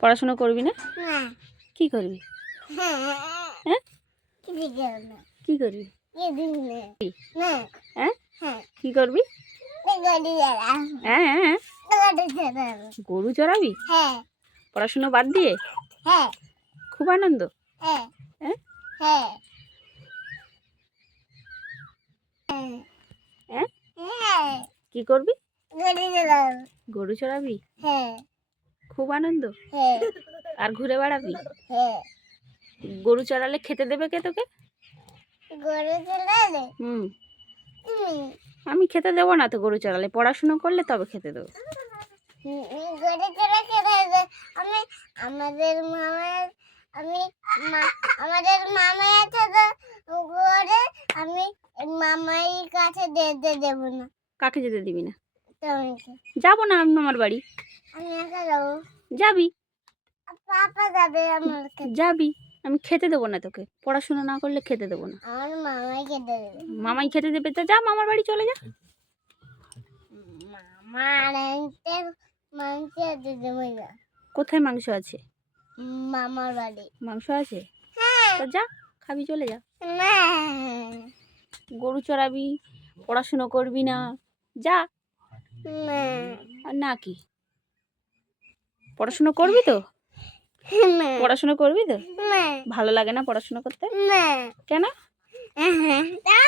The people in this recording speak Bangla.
পড়াশোনা করবি না? কি করবি? হ্যাঁ। কিছু কি করবি? হ্যাঁ? হ্যাঁ। কি করবি? হ্যাঁ হ্যাঁ গরু চড়াবি। হ্যাঁ। পড়াশোনা বাদ দিয়ে? হ্যাঁ। খুব আনন্দ? হ্যাঁ। হ্যাঁ? হ্যাঁ। হ্যাঁ? হ্যাঁ। কি করবি? গরু চড়াবি? হ্যাঁ। খুব আনন্দ? হ্যাঁ। আর ঘুরে বেড়াবি? হ্যাঁ। গরু চড়ালে খেতে দেবে কে তোকে? হুম। আমি খেতে দেবো না তো গরু চড়ালে। পড়াশুনো করলে তবে খেতে দেবো। গড়ি যারা খেতে আমি আমাদের মামার আমি আমাদের মামাই আছে তো ঘরে আমি মামাই কাছে যেতে দেব না। কাকে যেতে দিবি না? যাব না আমি আমার বাড়ি। আমি একা যাব। যাবি? পাপা যাবে আমার যাবি? আমি খেতে দেবো না তোকে। পড়াশোনা না করলে খেতে দেবো না। আমার মামাই খেতে দেবে। মামাই খেতে দেবে তো। যা মামার বাড়ি চলে যা। কোথায় মাংস আছে? মামার বাড়ি। মাংস আছে? হ্যাঁ। তো যা খাবি চলে যা। গরু চড়াবি পড়াশুনো করবি না। যা না। কি? পড়াশুনো করবি তো? পড়াশুনো করবি তো? ভালো লাগে না পড়াশুনো করতে? কেন? হ্যাঁ।